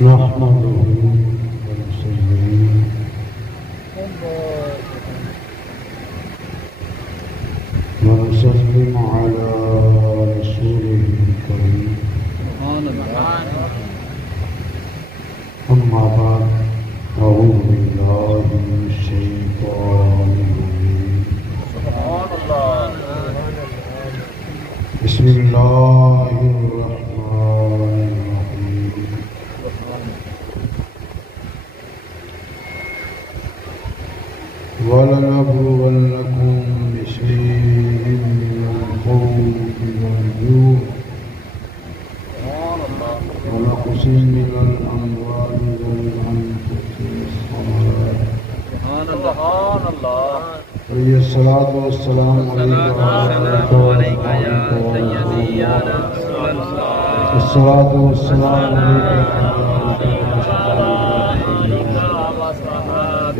نحمده ونصلي ونسلم على رسوله الكريم أما بعد أعوذ بالله من الشيطان الرجيم بسم الله الرحمن الرحيم ولنبلونكم بشيء من الخوف والجوع ونقص من الأموال والأنفس والثمرات الصلاة والسلام عليك الصلاة والسلام عليك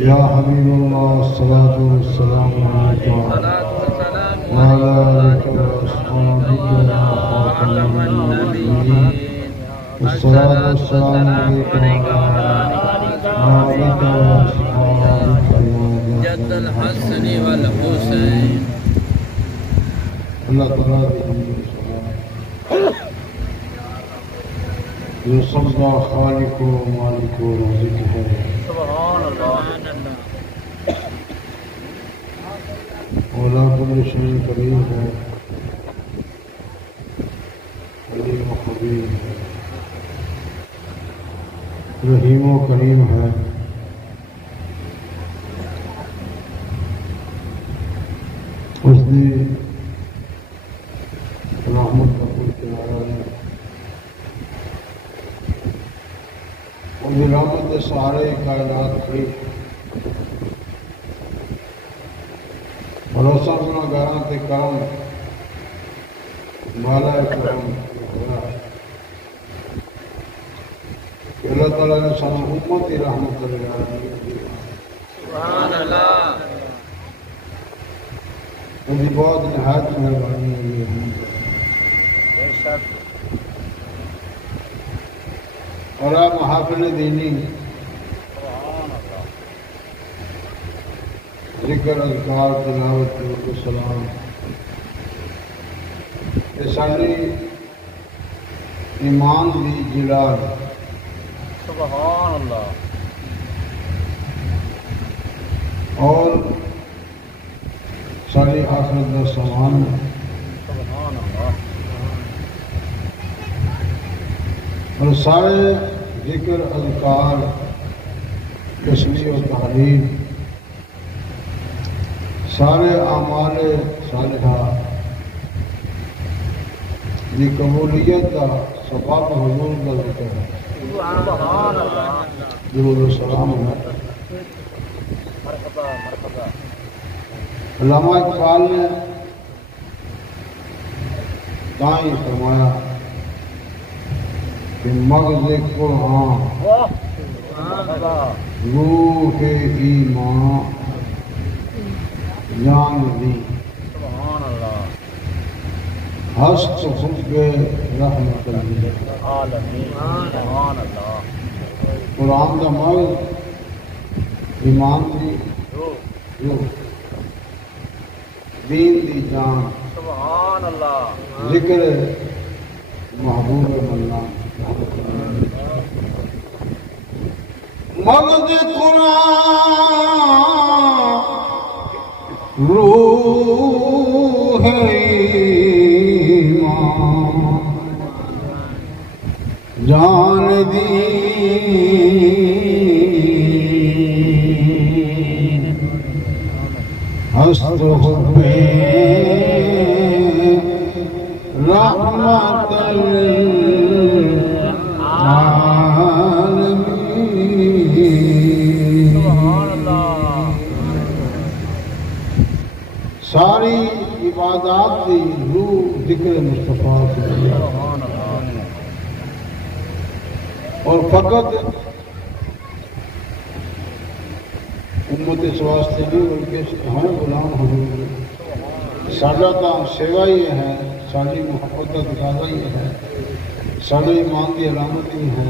يا حبيب الله الصلاة والسلام عليك وعلى آلك وأصحابك يا خاتم النبيين الصلاة والسلام عليك وعلى آلك وأصحابك جد الحسن والحسين اللہ تعالیٰ جو سب کا خالق و مالک و رازق ہے، سبحان اللہ مولا کل شیء قدیر ہے، علیم و خبیر ہے، رحیم و کریم ہے، اس دی رحمت کا کوئی کنارہ نہیں، اس دی رحمت کے سہارے کائنات کھڑی بھروسہ گناہگاراں تے کرم مالا کرم ہوا کہ اللہ تعالیٰ نے سانو امت ہی رحمت للعالمین دی۔ سبحان اللہ ان کی بہت نہایت مہربانی ہوئی ہے۔ بے شک اور آپ محافل دینی سبحان اللہ ذکر اذکار تلاوت درود و سلام یہ ساری ایمان دی جلال سبحان اللہ اور ساری آخرت کا سامان سبحان اللہ اور سارے ذکر اذکار تسبیح و تحلیل سارے اعمال صالحہ یہ قبولیت کا سبب حضور کا ذکر ہے، سبحان اللہ درود و سلام ہے۔ مرحبا مرحبا علامہ اقبال نے تائیں فرمایا کہ مغز قرآن واہ سبحان اللہ روح ایمان جان دی سبحان اللہ ہست حب رحمت عالمین سبحان اللہ قرآن کا مغز ایمان دی روح روح دین دی جان سبحان اللہ ذکر محبوب ملان مغز قرآن روح ایمان جان دین ہست حب رحمت العالمین سبحان اللہ ساری عبادات کی روح ذکر مصطفیٰ سے سبحان اللہ اور فقط امت اس واسطے نہیں بلکہ ہم غلام حضور ساڈا تو سیوا ہی ہے، ساری محبت کا تقاضا ہی ہے، سارے ایمان کی علامت ہی ہے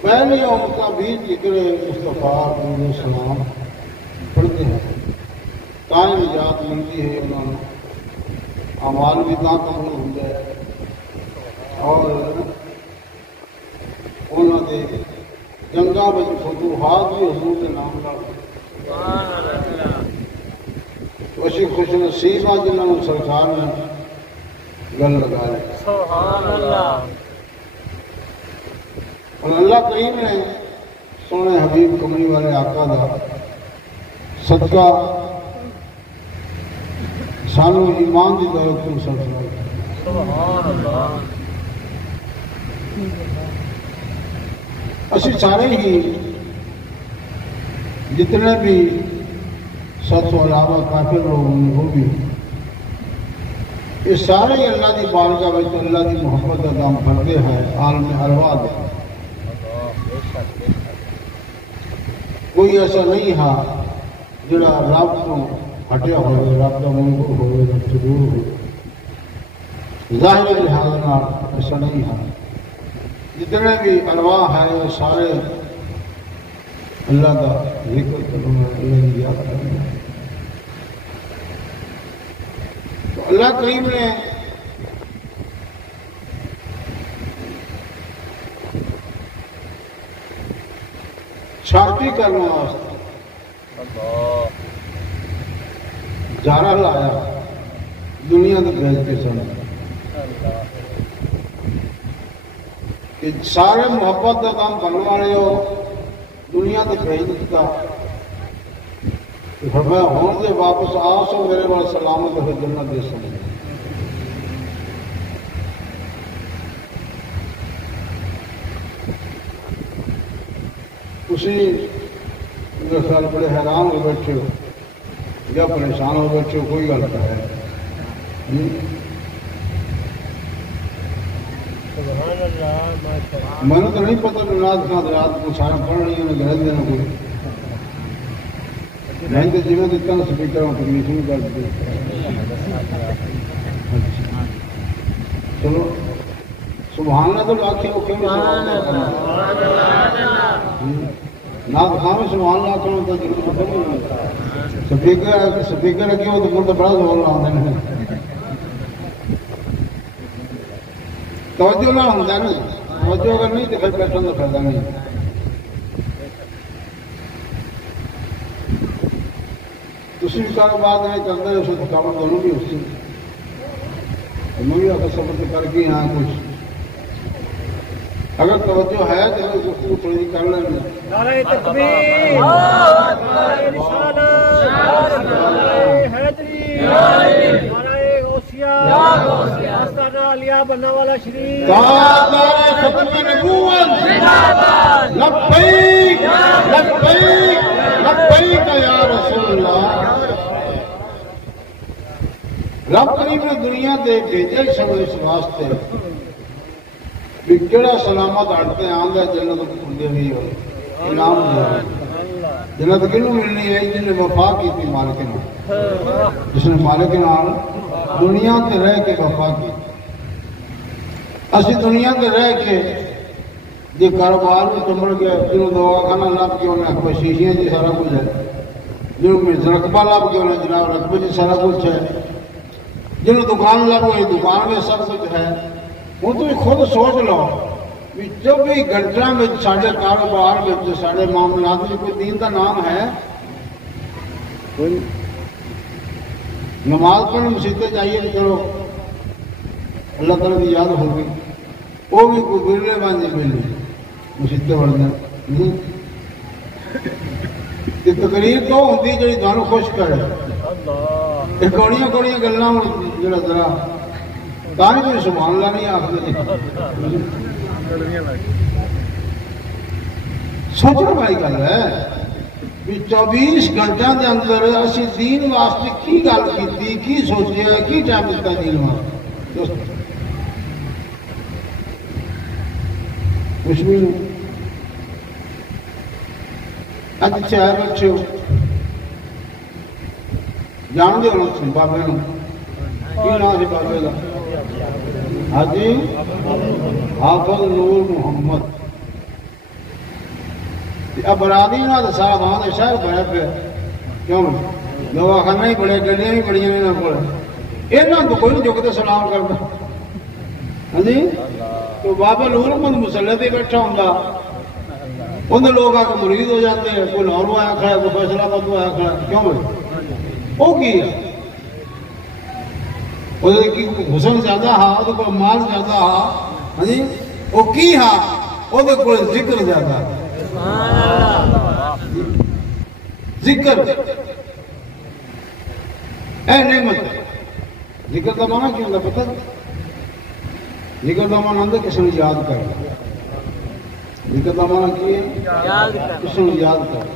پہلی کا بھی ذکر مصطفیٰ علیہ السلام پڑھتے ہیں تائیں نجات ملتی ہے انہوں نے اعمال بھی تاں قبول ہوتا ہے اور انہوں نے جنگاں میں فتوحات بھی حضور کے نام لا اسی خوش نصیب آ جنہوں نے سرکار نے گل لگائی سبحان اللہ اور اللہ کریم نے سونے حبیب کملی والے آقا دا صدقہ سانو ایمان دی دولت کو سرفراز سبحان اللہ اسی سارے ہی جتنے بھی سات سو علاوہ کافر لوگ ہیں وہ بھی یہ سارے ہی اللہ کی بارگاہ میں تو اللہ کی محبت کا کام کرتے ہیں عالم ارواح دے کوئی ایسا نہیں ہے جڑا رب تو ہٹیا ہوئے رب کا منکر ہوئے رب سے دور ہوئے ظاہر لحاظ ایسا نہیں ہے جتنے بھی ارواح ہیں وہ سارے اللہ کا ذکر کرنا اللہ کی یاد کرنا تو اللہ کریم نے چھاٹی کرنے واسطے جارہ لایا دنیا کے بھیج کے سن کہ سارے محبت کا کام کرنے والے ہو دنیا کے بھیج دیتا فرمایا ہون دے واپس آ سو میرے بال سلامت ہے جنت دے سن اسی میرے خیال بڑے حیران ہو بیٹھے ہو یا پریشان ہو بیٹھے ہو کوئی گل تو ہے میں نے تو نہیں پتا رات کا رات کو سارا پڑھ رہی ہے گھر دینا کوئی میں تو جی میں دیتا نا سپیکر پرمیشن کر دی چلو سبحان اللہ تو لاکھی وہ کیوں نہ خام سبحان اللہ کرو تو ضرور پتہ نہیں سپیکر رکھے ہو تو مجھے بڑا زور آتے ہیں توجہ نہ ہوتا ہے نا توجہ اگر نہیں تو پھر بیٹھنے کا فائدہ نہیں تھی بھی کاروبار نہیں کرتے اس تھکاوٹ دونوں بھی اس سے میں بھی اگر سفر کر کے یہاں کچھ اگر توجہ ہے تو گفتگو تھوڑی جی کر لیں گے نعرہ تکبیر نعرہ رسالت نعرہ حیدری نعرہ غوثیہ آستانہ علیہ بننے والا شریف تاجدار ختم نبوت لبیک لبیک لبیک یا رسول اللہ رب کریم نے دنیا دے بھیجے سب اس واسطے بھی کہڑا سلامت ہٹتے آنگا جنت کھلے ہوئی ہو انعام دیا جنت کنوں ملنی ہے جن نے وفا کی تھی مالک نال جس نے مالک نال دنیا تے رہ کے وفا کی اسی دنیا تے رہ کے جی کاروبار میں چمڑ گیا جنہوں دوا خانہ لب کے انہیں بشیشیاں جی سارا کچھ ہے جنہوں میں رقبہ لب کے انہیں جناب رقبے جی سارا کچھ ہے جنہوں دکان لب گئی دکان میں سب کچھ ہے وہ تو خود سوچ لو کہ 24 گھنٹہ میں سارے کاروبار میں سارے معاملات میں کوئی دین کا نام ہے کوئی نماز پڑھنے مسیطیں چاہیے کہ چلو اللہ تعالیٰ کی یاد ہوگی وہ بھی کوئی برلے باندھے ملے مسیطیں پڑھنے تقریر تو ہوتی جی تمہیں خوش کرے یہ کوڑیاں کوڑیاں گلاں جڑا ذرا تاں کوئی سبحان اللہ نہیں آخر سوچنے والی گل ہے بھی 24 گھنٹوں کے اندر اسی دین واسطے کی گل کی سوچیا کی ٹائم دیتا دین واسطے کچھ بھی نہیں اج اتنے آئے بیٹھے ہو جان دے ہونا بابے کی نام سی بابے کا حاجی حافظ نور محمد اب برادری نہ تو سارا وہاں کے شہر بھرا پہ کیوں دواخانہ ہی بڑے گڈیاں بھی بڑی نے کو یہاں تو کوئی نہیں چکتے سلام کرتا ہاں جی تو بابا نور محمد مسلے پہ بیٹھا ہوں اندر لوگ آ کے مرید ہو جاتے ہیں کوئی لاہور آیا کھڑا کوئی فیصلہ آباد آیا کھڑا کیوں بھائی وہ کی ہے حسن زیادہ ہا وہ مال زیادہ ہا ہاں جی وہ کی ہا وہ ذکر زیادہ ذکر اے نعمت ذکر کا مانا کیوں ہوتا پتہ ذکر کا مانا ہوتا کسی نے یاد کر ذکر کا مانا کی ہے کسی نے یاد کر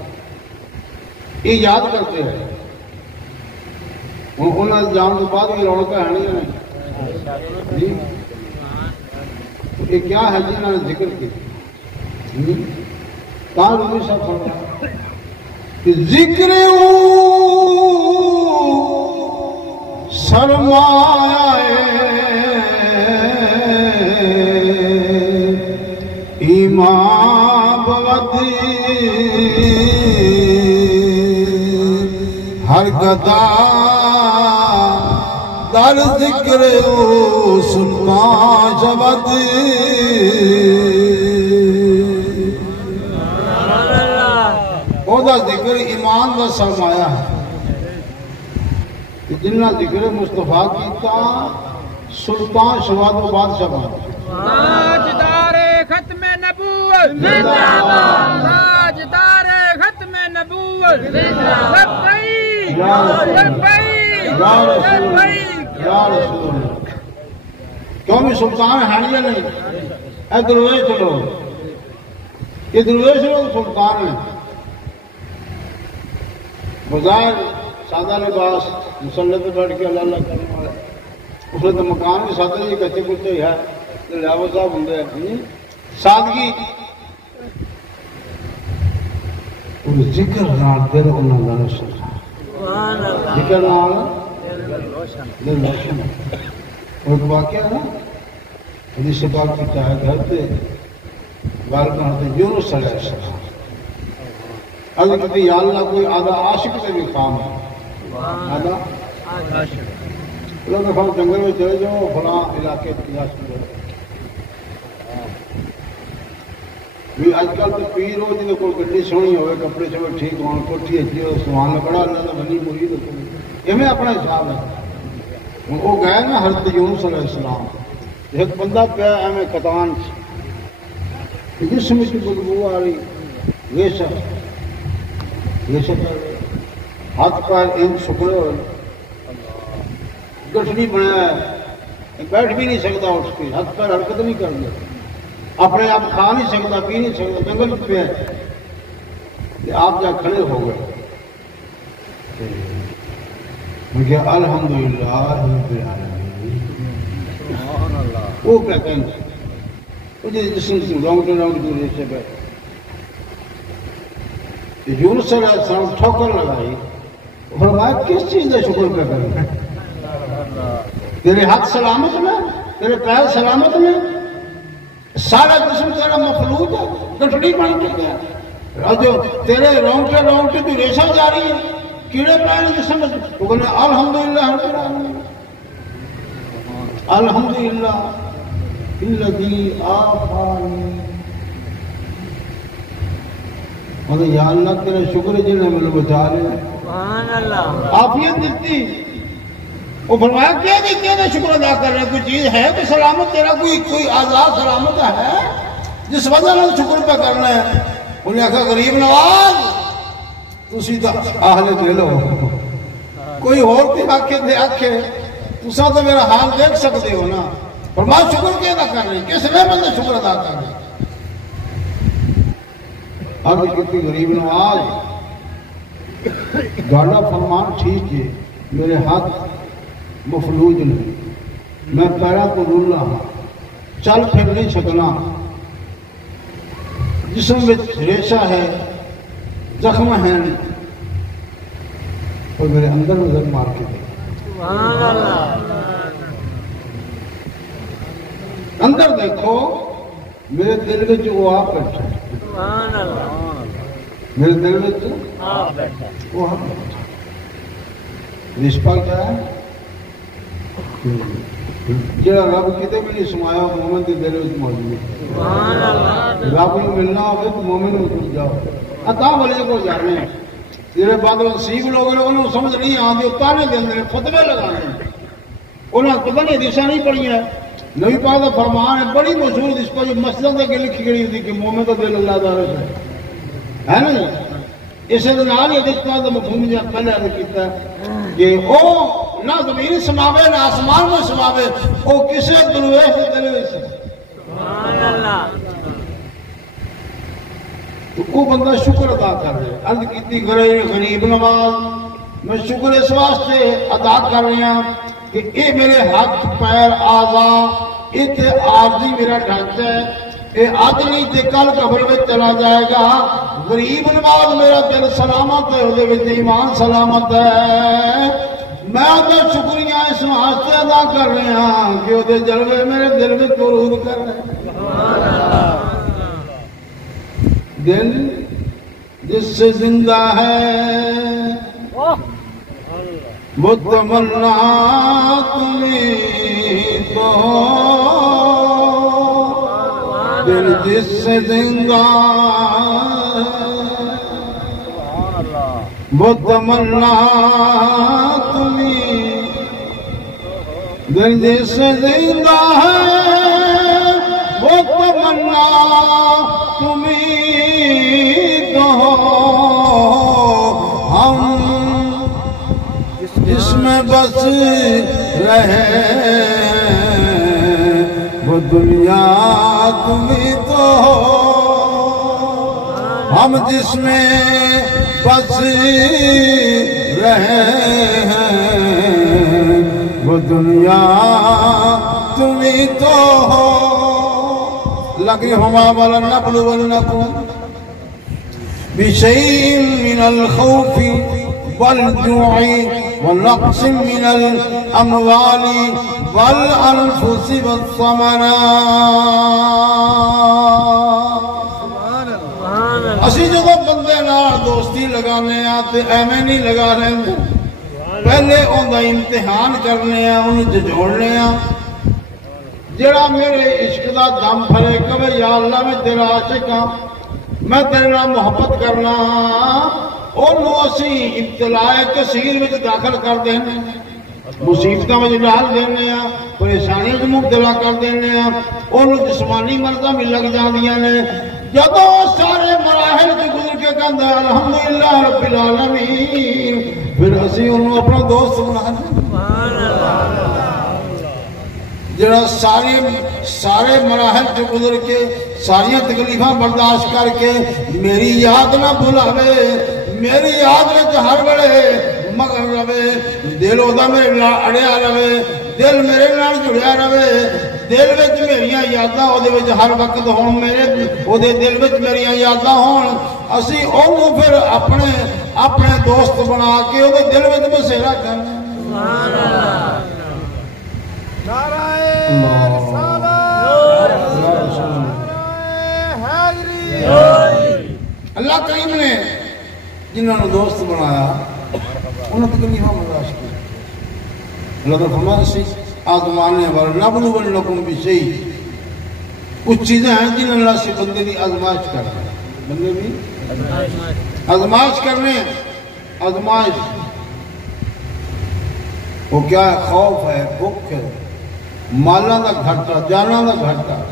یہ یاد کرتے ہیں انہوں جان تو بعد بھی رونق ہے نہیں جی یہ کیا ہے جی انہوں نے ذکر کی کہاں رومی صاحب فرمایا کہ ذکر سرمایہ ایمان بود ہر گدا در ذکر سلمان شبد اوہ ذکر ایمان دا سرمایہ ہے کہ جنہ ذکر مصطفیٰ کیتا سلطان شباد و بادشاہ بات تاجدار ختم نبوت زندہ باد تاجدار ختم نبوت زندہ لبیک لبیک لبیک یا رسول اللہ کیوں بھی سلطان حالیہ نہیں اے درویش لوگ یہ درویش لوگ سلطان ہیں بظاہر سادہ لباس مسلح پہ بیٹھ کے اللہ اللہ کرنے والا اس نے تو مکان بھی سادہ جی کچے کچے ہی ہے لیاو صاحب ہوں گے سادگی اور ذکر نال دل انہوں نے روشن ذکر نال دل روشن اور ایک واقعہ نا حدیث سے بات کرتا ہے گھر پہ بال کرتے یونس علیہ السلام اگر کہتے یا اللہ کوئی آدھا عاشق سے بھی کام ہے آدھا عاشق اللہ دفعہ جنگل میں چلے جاؤ فلاں علاقے تلاش کرو بھی آج کل تو پیر ہو جنہیں کوئی گڈی سونی ہوئے کپڑے چوے ٹھیک ہونے کوٹھی اچھی ہو سوال بڑا اللہ کا بنی مرید یہ میں اپنا حساب ہے وہ گئے نا حضرت یونس علیہ السلام ایک بندہ پیا ایویں کتان جسم کی بدبو آ رہی ریشہ ہاتھ پیر ان سکڑے ہوئے گٹھڑی بنایا ہے بیٹھ بھی نہیں سکتا اس کی ہاتھ پیر حرکت نہیں کر دیا اپنے آپ کھا نہیں سکتا پی نہیں سکتا جنگل پہ ہے آپ جا کھڑے ہو گئے میں کہا الحمدللہ رب العالمین وہ کیا کہیں وہ جسم سے راؤنڈ دور سے بیٹھ یونس علیہ السلام ٹھوکر لگائی فرمایا کس چیز کا شکر کر رہے تیرے ہاتھ سلامت میں تیرے پیر سلامت میں سارا جسم تیرا مخلوق ہے گٹھڑی بن کے گیا اور جو تیرے رونٹے تو ریشہ جا رہی ہے کیڑے پیر جسم میں تو کہنے الحمدللہ رب العالمین الحمدللہ الذی آفانی اور یا اللہ تیرے شکر جنہیں مجھے بچا لے عافیت دیتی وہ فرمایا کیا نہیں کیا نہیں شکر ادا کر رہے کوئی چیز ہے کہ سلامت تیرا کوئی آزاد سلامت ہے جس وجہ سے شکر پہ کرنا ہے انہیں کہا غریب نواز تو سیدھا اہل دل ہو کوئی اور بھی آنکھیں تسا تو میرا حال دیکھ سکتے ہو نا فرمایا شکر کیا ادا کر رہے کس نے بندے شکر ادا کر رہے اب کتنی غریب نواز گاڑا فرمان ٹھیک ہے میرے ہاتھ مفلوج نہیں میں پیرا کو رولنا ہوں چل پھر نہیں سکنا جسم میں ریشہ ہے زخم ہے اور میرے اندر نظر مار کے دے اندر دیکھو میرے دل میں جو آپ بیٹھے میرے دل میں بیٹھا وہ رشپا کیا ہے جڑا رب کتے بھی نہیں سمایا مومن کے دل میں موجود ہے رب نو ملنا ہوگا تو مومن کو پوچھ جاؤ عطا والے کو جانے جڑے بعد سیکھ لوگ انہوں سمجھ نہیں آتی تانے دے فتوے لگانے انہوں نے پتہ نہیں حدیثاں نہیں پڑھیاں نبی پاک کا فرمان ہے بڑی مشہور اس پر جو مسجد کے لکھی گئی ہوتی کہ مومن کا دل اللہ تعالی سے ہے نا اسے نال ہی حدیث پاک کا مفہوم جو پہلے عرض کیتا ہے کہ او نہ زمین سماوے نہ آسمان میں سماوے او کسے دلوے سے دلوے سے سبحان اللہ تو وہ بندہ شکر ادا کر رہے عرض کیتی کرے غریب نواز میں شکر اس واسطے ادا کر رہے ہیں کہ اے میرے ہاتھ پیر اعضاء یہ تے عارضی میرا ڈھانچہ ہے اے آج نہیں تے کل قبر میں چلا جائے گا غریب نواز میرا دل سلامت ہے وہ ایمان سلامت ہے میں تو شکریہ اس واسطے ادا کر رہے ہیں کہ وہ جلوے میرے دل میں درود کر رہے ہیں دل جس سے زندہ ہے وہ تمنا تمہیں تو دل جس سے زندہ وہ تمنا تمہیں دل جس سے زندہ ہے وہ تمنا تمہیں تو ہم جس میں بس رہے وہ دنیا تمہیں تو ہم جس میں بس رہے ہیں وہ دنیا تمہیں تو لگی ہما ولنبلونکم بشیء من الخوف والجوع ونقص من الاموال والانفس والثمرات اسی جدو بندے نال دوستی لگانے تے ایویں نہیں لگا رہے پہلے اوندا امتحان کرنے انہوں جھجوڑنے جڑا میرے عشق دا دم بھرے کہے یا اللہ میں تیرا عاشق ہاں میں تیرے نال محبت کرنا انہوں اسی ابتلاء کثیر میں داخل کر دینے مصیبتوں میں ڈال دینے پریشانیوں سے مبتلا کر دینے انہوں جسمانی مرضاں بھی لگ جاندیاں نے جدو سارے مراحل سے گزر کے کہندا الحمدللہ رب العالمین پھر اسی انہوں اپنا دوست بنا لیں جڑا سارے مراحل سے گزر کے ساری تکلیفاں برداشت کر کے میری یاد نہ بھلاوے میری یاد وچ ہر ویلے مگن رہے دل اودا میرے نال اڑیا رہے دل میرے نال جڑیا رہے دل وچ میریاں یاداں اودے وچ ہر وقت ہون میرے اودے دل وچ میریاں یاداں ہون اسی اونوں پھر اپنے دوست بنا کے اودے دل وچ بسیرا کرنا سبحان اللہ نعرہ اللہ کریم نے جنہوں نے دوست بنایا انہوں نے تکلیفاں برداشت کی اللہ تعالیٰ فرمایا سی آزمانے والے نبلونکم بشیء کچھ چیزیں ہیں جنہوں نے اللہ سے بندے کی آزمائش کرنا بندے بھی آزمائش کرنے آزمائش وہ کیا ہے خوف ہے بھوک ہے مالاں دا گھاٹا جاناں دا گھاٹا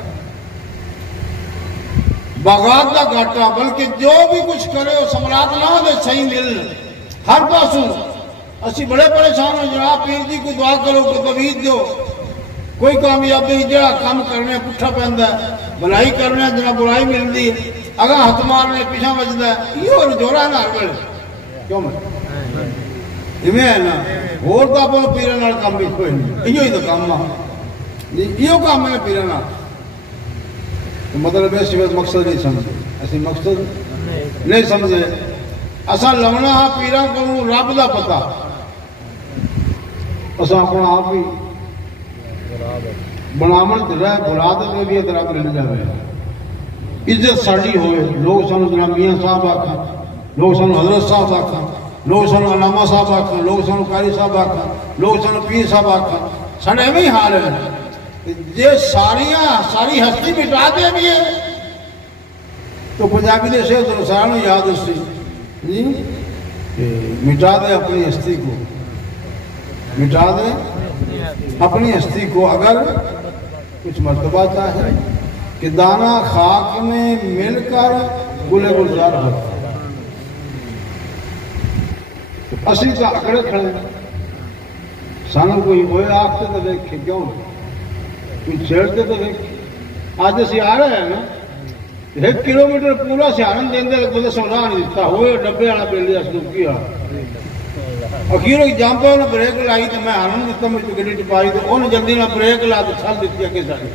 باغات دا گھاٹا بلکہ جو بھی کچھ کرے وہ سمرات نہ دے صحیح مل ہر پاسوں اسی بڑے پریشان ہو جناب پیر جی کو دعا کرو کوئی توفیق دو کوئی کامیابی جڑا کام کرنے پٹھا پیندا ہے بھلائی کرنے جناب برائی ملدی اگر ہاتھ مارنے پیچھے بجدا ہے یہ جوڑا نہ ہر ویلے کیوں میں ایویں ہے نا اور تو اپنے پیراں نال کام بھی کوئی نہیں ایو ہی تو کام ہے یہ کام ہے پیراں نال مطلب اس مقصد نہیں سمجھے ایسی مقصد نہیں سمجھے اساں لونا ہاں پیراں کو رب دا پتہ اساں اپنا آپ ہی بناون تے رہ بلاد میں بھی ادھر مل جاوے عزت ساڈی ہوئے لوگ سانو جناب میاں صاحب آکھن لوگ سانو حضرت صاحب آکھن، لوگ سانو علامہ صاحب آکھن، لوگ سانو قاری صاحب آکھن، لوگ سانو پیر صاحب آکھن، ساڈا ایویں ہی حال ہے۔ جے ساری ہستی مٹا دے بھی ہے تو پنجابی دے شعر تو سارا یاد اسی جی کہ مٹا دے اپنی ہستی کو، مٹا دے اپنی ہستی کو اگر کچھ مرتبہ چاہے کہ دانا خاک میں مل کر گلے گلزار ہوتا ہے۔ اسی کا اکڑے کھڑے سانو کوئی ہوئے آختے تو دیکھے کیوں کوئی چھیڑتے تو دیکھے۔ آج اسی آ رہے ہیں نا 1 کلومیٹر پورا سہارن دیں دے بندے سمجھا نہیں دیتا ہوئے ڈبے والا بیلی سلوکی آ اخیر جمپ انہیں بریک لائی تو میں ہارن دیتا مجھے گڈی ٹپائی تو انہیں جلدی نہ بریک لا تو چھل دیتی اگے ساڑی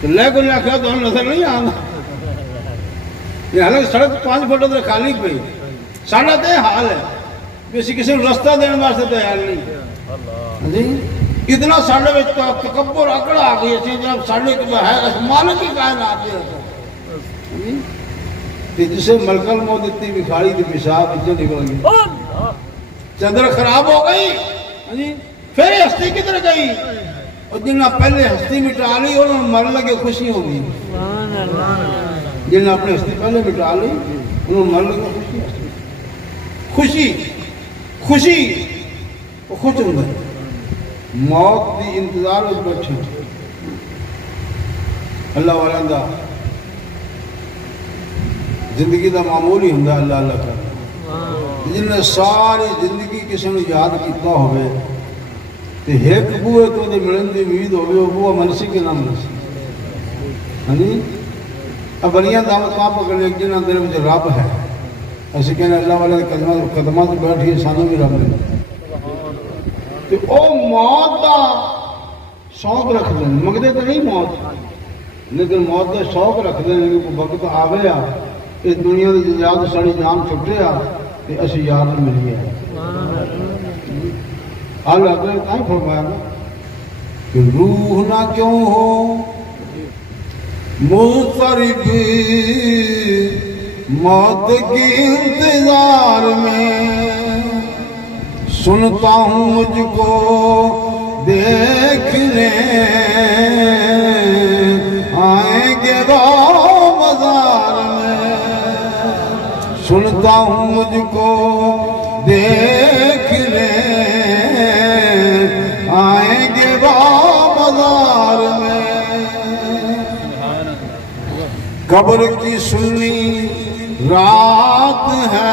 تو لے کو نہیں آخیا تو انہیں نظر نہیں آنا یہ حالانکہ سڑک 5 فٹ ادھر خالی پئی ساڑھا تو حال ہے کہ کسی رستہ دین واسطے تیار نہیں جی اتنا ساڑھے میں تکبر اکڑا آ گئی اسی جب ساڑھے کے ہے مالک ہی کائنات ہے جسے ملک الموت اتنی بکھاڑی تھی پیشاب اتنے نکل گئی چندر خراب ہو گئی پھر ہستی کدھر گئی اور جنہیں پہلے ہستی مٹا لی انہوں نے مرنے لگے خوشی ہوگی جنہیں اپنے ہستی پہلے مٹا لی انہوں نے مرنے لگے خوشی خوشی وہ خوش ہوں گے موت دی انتظار اس بچے اللہ والا دا زندگی دا معمول ہی ہوں اللہ اللہ کا جن نے ساری زندگی کسی نے یاد کیتا ہوئے تو ایک بوئے تو دے ملن دی امید ہوئے وہ بوئے منسی کے نام منسی اب بنیاں دعوت کہاں پکڑ لے جنہاں دے مجھے رب ہے ایسے کہنے اللہ والے قدمات بیٹھی ہے سانوں بھی رب ہے تو او موت دا شوق رکھ دیں مگدے تو نہیں موت لیکن موت دا شوق رکھ دیں لیکن وقت آوے آ اس دنیا دی یاد ساڑی جان چھٹے آ کہ اسی یاد ملی ہے اللہ اگر کہیں فرمایا کہ روح نہ کیوں ہو مضطرب موت کی انتظار میں سنتا ہوں مجھ کو دیکھنے آئیں گے مزار میں سنتا ہوں مجھ کو دیکھنے آئیں گے مزار میں قبر کی سنی رات ہے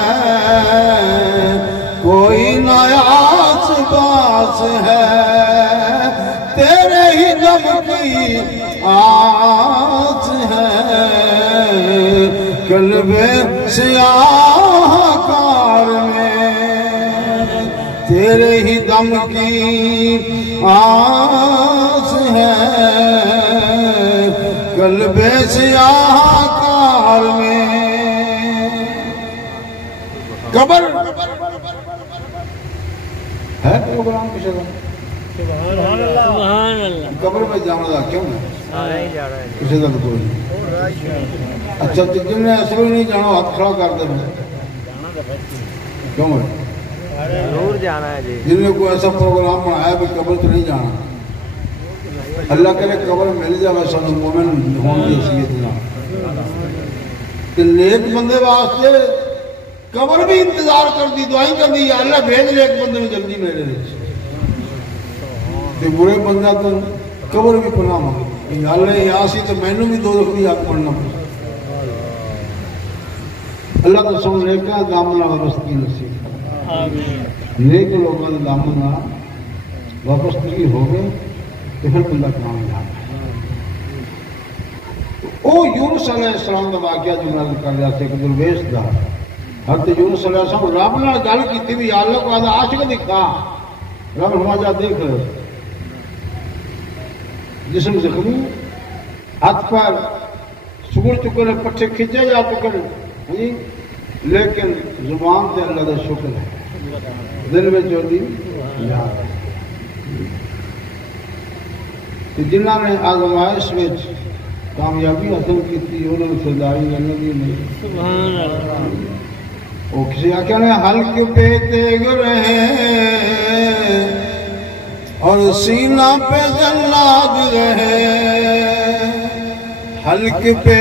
کوئی نیاس باس ہے تیرے ہی دم کی آس ہے قلب سیاہ کار میں تیرے ہی دم کی آس ہے قلب سیاہ کار میں قبر ہے پروگرام کسی کا قبر میں جانا دا کیوں ہے کسی کا تو کوئی نہیں اچھا جن نے اصل نہیں جانا ہاتھ کھڑا کر دے کیوں ہے ضرور جانا ہے جی جن نے کوئی ایسا پروگرام بنایا کہ قبر تو نہیں جانا اللہ کرے قبر مل جائے سن مومن ہون کی حیثیت نہ کہ نیک بندے واسطے قبر بھی انتظار کر دی دعائیں کر دی یا اللہ بھیج لے ایک بندے میں جلدی میرے تے برے بندہ تو قبر بھی پناہ مانگے یا اللہ یہاں سی تو میں نے بھی دو دفعہ یاد پڑھنا پڑا اللہ تو سن نیکا دامنا وابستگی نصیب نیک لوگوں نے دامنا وابستگی ہو گئے تو پھر بندہ کام جانا او یونس علیہ السلام کا واقعہ جو میں کر رہا تھا کہ درویش دا حضرت یونس علیہ السلام رب نے گل کی بھی اللہ کو آدھا عاشق دکھا رب ہمارا دیکھ رہے جسم زخمی ہاتھ پر سگڑ چکے پٹھے کھچے جا چکے لیکن زبان تے اللہ کا شکر ہے دل میں چوری یاد جنہوں نے آزمائش میں کامیابی حاصل کی تھی انہوں نے سرداری نبی نے سبحان اللہ وہ کسی آقا نے حلق پہ تیغ رہے اور سینہ پہ جلاد رہے حلق پہ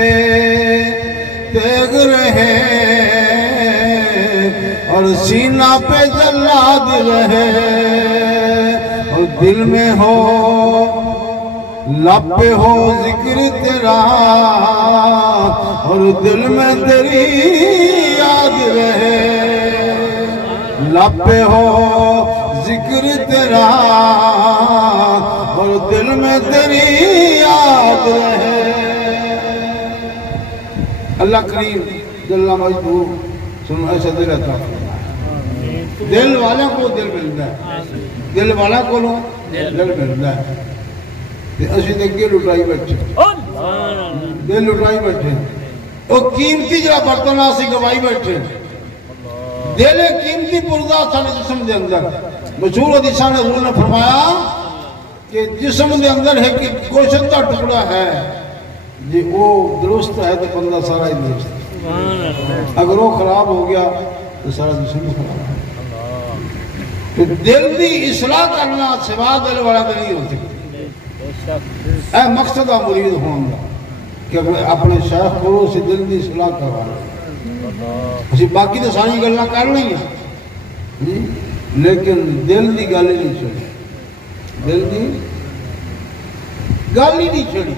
تیغ رہے اور سینہ پہ جلاد رہے اور دل میں ہو لب پہ ہو ذکر تیرا اور دل میں تیری یاد رہے لب پہ ہو ذکر تیرا اور دل میں تیری یاد رہے اللہ کریم جل مجدور سنو ایسا دل عطا فرمائے دل والوں کو دل ملتا ہے دل والا کو دل ملتا ہے اسی اگے لٹائی بیٹھے دل لٹائی بیٹھے وہ قیمتی جڑا برتن اسی گوائی بیٹھے دل قیمتی پرزا سارے جسم دے اندر مشہور حدیثاں نے حضور نے فرمایا کہ جسم دے اندر ہے کہ گوشت کا ٹکڑا ہے جی وہ درست ہے تو بندہ سارا ہی درست ہے اگر وہ خراب ہو گیا تو سارا جسم خراب ہے تو دل دی اصلاح کرنا سوا دل والا تو نہیں ہوتی اے مقصد ہے مرید ہوں گا کہ اپنے شیخ گرو سے دل دی اصلاح کروانا اسی باقی تو ساری گلاں کر لیں ہیں لیکن دل دی گل ہی نہیں چھڑی دل دی گل ہی نہیں چھڑی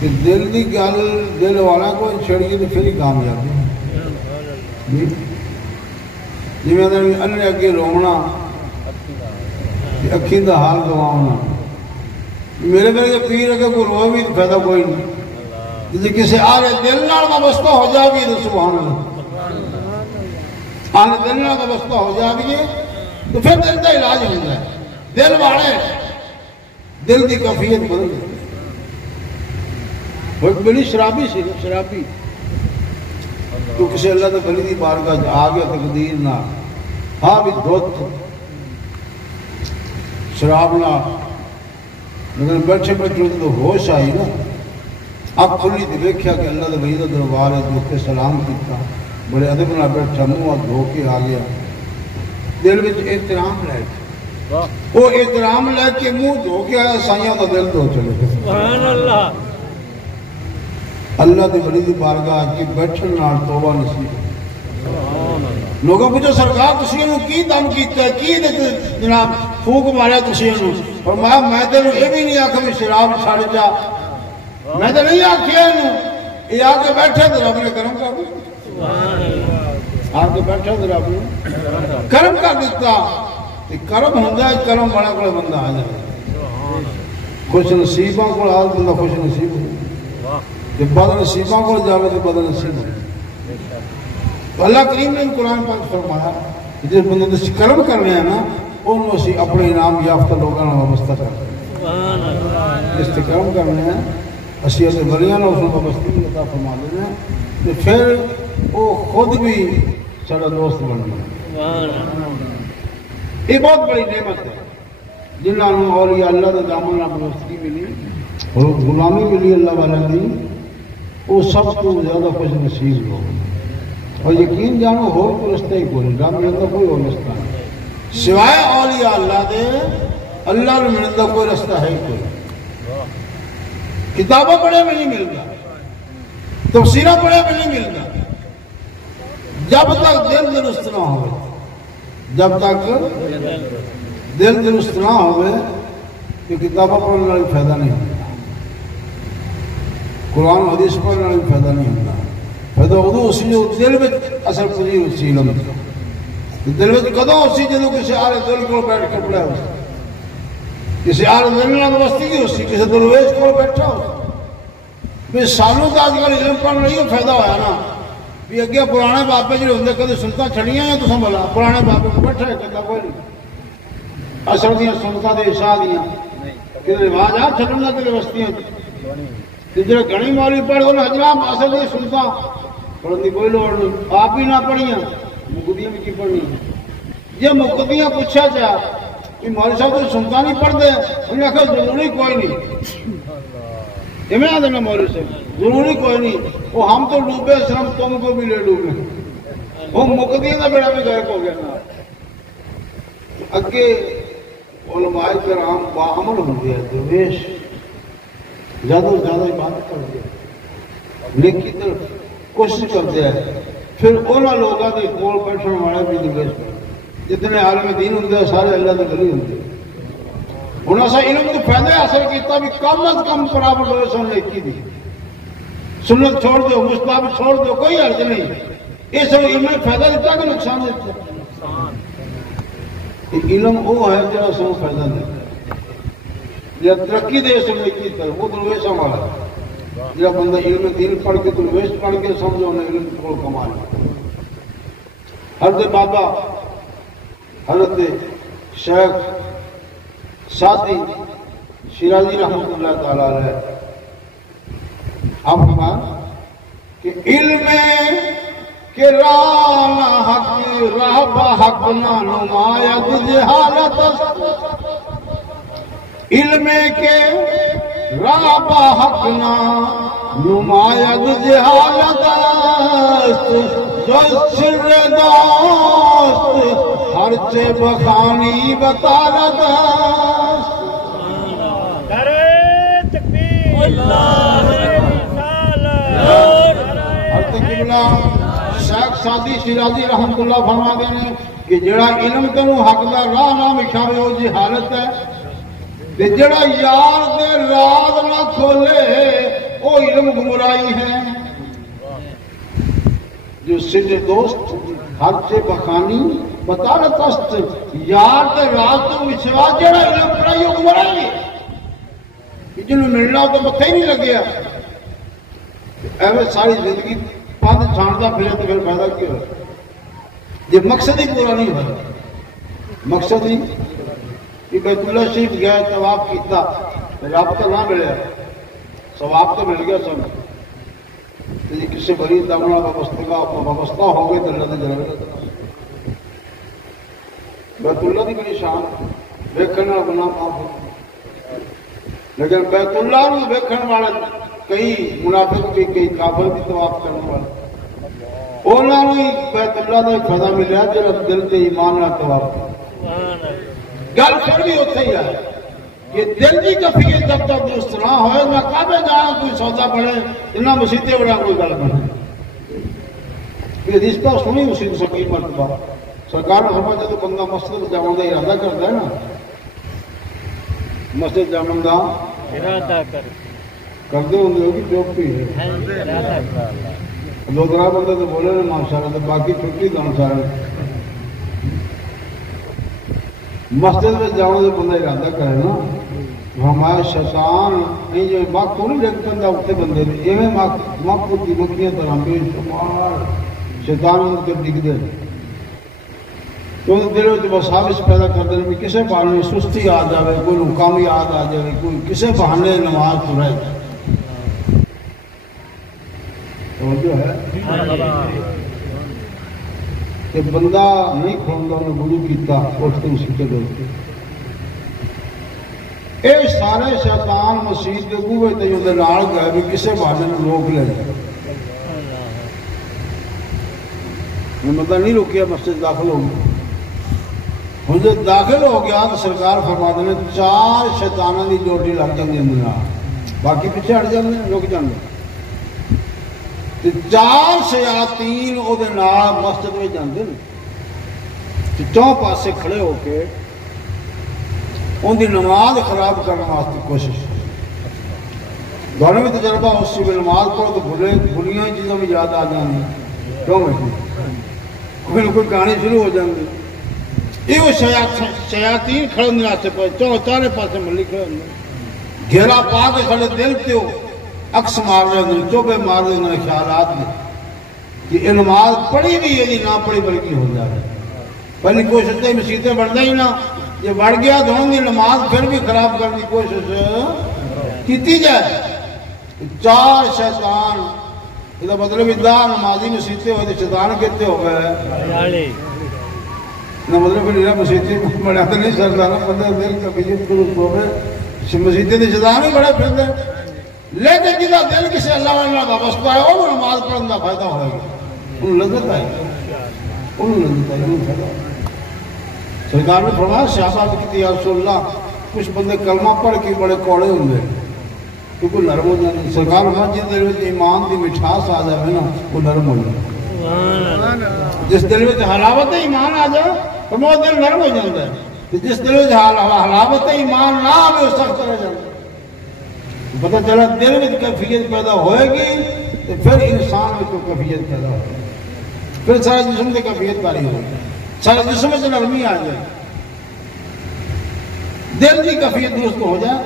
کہ دل دی گل دل والا کو چھڑی تو پھر ہی کامیابی جی میں انہیں اگے رونا اکھی دا حال گواؤنا میرے میرے پیر اگر کوئی روئے بھی تو فائدہ کوئی نہیں جیسے کسی آرے دل نال وابستہ ہو جا بھی تو سبحان اللہ آنے دل نال وابستہ ہو جا بھی تو پھر دل کا علاج ہو جائے دل والے دل کی کیفیت بدل گئی وہ ایک بڑی شرابی سی شرابی تو کسی اللہ تا بلی دی بارگاہ آ گیا تقدیر نہ ہاں بھی دھوت شراب نہ لیکن بیٹھے بیٹھے تو ہوش آئی نا اب کھلی تو دیکھا کہ اللہ دے وحید دربار ہے جو کہ سلام کیتا بڑے ادب نہ بیٹھا منہ دھو کے آ گیا دل وچ احترام لے کے وہ احترام لے کے منہ دھو کے آیا سائیاں کا دل دھو چلے سبحان اللہ اللہ دے وحید بارگاہ کی بیٹھن نال توبہ نصیب لوگوں پوچھو سرکار تسی انہوں کی دم کیتا ہے کی جناب پھوک مارا تسی انہوں فرمایا میں تینوں یہ بھی نہیں آکھا بھی شراب چھاڑ جا میں تو نہیں آکھیا انہوں یہ آکے بیٹھے تو رب نے کرم کر دیتا آکے بیٹھے تو رب نے کرم کر دیتا کرم ہوندہ ہے کرم بڑا بڑا بندہ آ جائے خوش نصیباں کو آج بندہ خوش نصیب ہو جب بد نصیباں کو جاوے تو بد نصیب ہو تو اللہ کریم نے قرآن پاک فرمایا جس بندے سے کرم کرنے ہیں نا انہوں اسی اپنے انعام یافتہ لوگوں نے وابستہ کرتے ہیں جس سے کرم کرنے ہیں اسی ایسے بلیاں نے اس کو وابستی عطا فرما دینا ہے تو پھر وہ خود بھی سارا دوست بننا ہے یہ بہت بڑی نعمت ہے جنہوں نے اولیاء اللہ کے دامن نہ وابستگی ملی اور غلامی ملی اللہ والا دی وہ سب کو زیادہ خوش نصیب لوگ اور یقین جانو ہو کو رستہ ہی کوئی نہیں رب ملتا کوئی اور رستہ نہیں سوائے اولیاء اللہ دے اللہ نے ملتا کوئی رستہ ہے ہی کوئی کتابوں پڑھے میں نہیں ملتا تفسیرہ پڑھے میں نہیں ملتا جب تک دل درست نہ ہوئے جب تک دل درست نہ ہوئے کہ کتابوں پڑھنے والی فائدہ نہیں ہوتا قرآن و حدیث پڑھنے والی فائدہ نہیں ہوتا فائدہ ادو اسی جو دل میں اثر پذیر اسی علم دل میں کدوں اسی جدو کسی آرے دل کو بیٹھ کر پڑھا ہو کسی آرے دل نہ وابستی کی اسی کسی دلویز کو بیٹھا ہو بھی سالوں کا آج کل علم پڑھ نہیں فائدہ ہویا نا بھی اگیا پرانے باپے جو ہوندے کدے سنتا چھڑیاں ہیں تو سنبھلا پرانے باپے کو بیٹھا ہے کہتا کوئی نہیں اثر دیاں سنتا دے عشاء دیاں کہ رواج آ چھڑنا کے وستیاں جڑے گھنی مولوی پڑھ دو نا حجرام اصل دی سنتا پڑھن دی کوئی لوڑ نہیں آپ ہی نہ پڑھیاں مقدیاں بھی کی پڑھنی یہ مقدیاں پوچھا چاہ کہ مولوی صاحب تو سنتا نہیں پڑھ دے انہیں کہا ضروری کوئی نہیں میں آ دینا مولوی سے ضروری کوئی نہیں وہ ہم تو ڈوبے سرم تم کو بھی لے ڈوبے وہ مقدی کا بیڑا بھی غرق ہو گیا نا اگے علماء کرام باعمل ہوتے ہیں درویش زیادہ سے زیادہ عبادت کرتے ہیں نیکی طرف کوشش کرتے ہیں پھر انہوں لوگوں کے کول بیٹھنے والے بھی درویش جتنے عالم دین ہوتے ہیں سارے اللہ کے گلی ہوتے ہیں انہوں نے علم کو فائدہ حاصل کیتا بھی کم از کم برابر ہوئے سن نیکی دی سنت چھوڑ دو مستحب چھوڑ دو کوئی حرج نہیں اس علم نے فائدہ دیتا کہ نقصان دیتا علم وہ ہے جہاں سو فائدہ دیتا ہے جب ترقی دے سن نیکی طرف وہ درویشاں والا ہے جب بندہ علم دین پڑھ کے درویش پڑھ کے سمجھو انہیں علم کو کما لیا حضرت بابا حضرت شیخ ساتھی شیرازی رحمۃ اللہ تعالی علیہ آپ فرمان کہ علم کے راہ حق راہ بحق نہ نماید جہالت علم کے راہ بحق نہ نماید جہالت جو سر دوست ہر چے بخانی بطالت شیخ سادی شیرازی رحمت اللہ فرما دینے کہ جڑا علم تنو حق دا راہ نہ مشاوے ہو جی حالت ہے تے جڑا یار دے راز نہ کھولے وہ علم گمراہی ہے جو سج دوست ہر چے بخانی بطالت است یار دے راز تو مشوا جڑا علم پڑھائی ہو گمراہی ہے جنہوں ملنا تو متھے ہی نہیں لگیا ایویں ساری زندگی پند چھانتا پھرے تو پھر فائدہ کیا ہو یہ مقصد ہی پورا نہیں ہوا مقصد ہی کہ بیت اللہ شریف گیا طواف کیتا رب تو نہ ملیا ثواب تو مل گیا سب کسی بڑی دمنا وابستہ ہو گئے تو اللہ نے جلال بیت اللہ کی بڑی شان دیکھنے والا گناہ معاف ہو لیکن بیت اللہ میں دیکھنے والا کئی منافق بھی کئی کافر بھی طواف کرنے والے انہوں نے بیت اللہ کا فائدہ ملیا جب دل سے ایمان نہ طواف گل پھر بھی اتنے ہی ہے کہ دل کی کفیت جب تک درست نہ ہوئے میں کعبے جانا کوئی سودا پڑے اتنا مسیطے بڑا کوئی گل بنے یہ رشتہ سنی مسیط سے کئی مرتبہ سرکار نے سمجھا تو بندہ مسجد جاؤں کا ارادہ کرتا ہے نا مسجد جاؤں کا ارادہ کرتے ہوں گے چوک بھی ہے دو طرح بندے تو بولے نا ماشاء اللہ تو باقی چھٹی دوں سارے مسجد میں جاؤں تو بندہ ارادہ کرے نا ہمارے شیطان یہ جو وقت نہیں لگ پہ اتنے بندے ایویں وقت کی مکھیاں طرح بے شمار شیطان ان کے ڈگتے تو دل میں وساوس پیدا کر دیں کسے بہانے سستی آ جائے کوئی ناکامی یاد آ جائے کوئی کسے بہانے نماز تو رہ جائے توجہ ہے کہ بندہ نہیں کھولتا انہیں وضو کیتا اٹھ کے اسی کے دلتے اے سارے شیطان مسیح کے گوے تے جو نال گئے بھی کسے بہانے نے روک لے بندہ نہیں روکیا مسجد داخل ہو گیا ہوں جب داخل ہو گیا تو سرکار فرما دے 4 شیطانوں کی ڈیوٹی لگ جاتی اندر باقی پیچھے ہٹ جاتے رک جاتے 4 شیاطین وہ مسجد میں جاتے ہیں 4 پاسے کھڑے ہو کے ان کی نماز خراب کرنے واسطے کوشش دونوں بھی تجربہ اس سے نماز پڑھو تو بھلیاں چیزیں بھی یاد آ جاتی کیوں کوئی نہ کوئی کہانی شروع ہو جاتی یہ شیاطین کھڑے ہونے واسطے پہ 4 پاسے ملی کھڑے ہونے گھیرا پا کے کھڑے دل تے عکس مار رہے ہیں چوبے مار رہے ہیں خیالات میں کہ یہ نماز پڑھی بھی ہے نہ پڑھی بلکہ ہو جائے پہلی کوشش تو مسیطیں بڑھنا ہی نہ یہ بڑھ گیا تو ہوں گی نماز پھر بھی خراب کرنے کی کوشش کی جائے 4 شیطان یہ مطلب ادھا نمازی مسیطیں ہوئے تو شیطان کہتے ہو گئے نہ مطلب کہ مسیطیں بڑا تو نہیں سردا نا بندہ دل کا بیجت درست ہو گئے مسیطیں تو شیطان ہی بڑا پھر دے لیکن جہاں دل کسی اللہ والے وابستہ ہے وہ نماز پڑھنے کا فائدہ ہوئے گا، انہوں لذت آئے گی، انہوں فائدہ سرکار نے فرمایا سیاست کی یا رسول اللہ کچھ بندے کلمہ پڑھ کے بڑے کوڑے ہوں گے کیونکہ نرم ہو جانے سرکار فرمایا جس دل میں ایمان کی مٹھاس آ جائے نا وہ نرم ہو جائے، جس دل میں حلاوت ایمان آ جائے تو وہ دل نرم ہو جاتا ہے، جس دل میں حلاوت ایمان نہ آئے وہ سخت رہ جاتا ہے۔ پتہ چلا دل میں کیفیت پیدا ہوئے گی تو پھر انسان میں تو کیفیت پیدا ہوگی، پھر سارے جسم کی کیفیت پاری ہوگی، سارے جسم میں نرمی آ جائے، دل کی کیفیت درست ہو جائے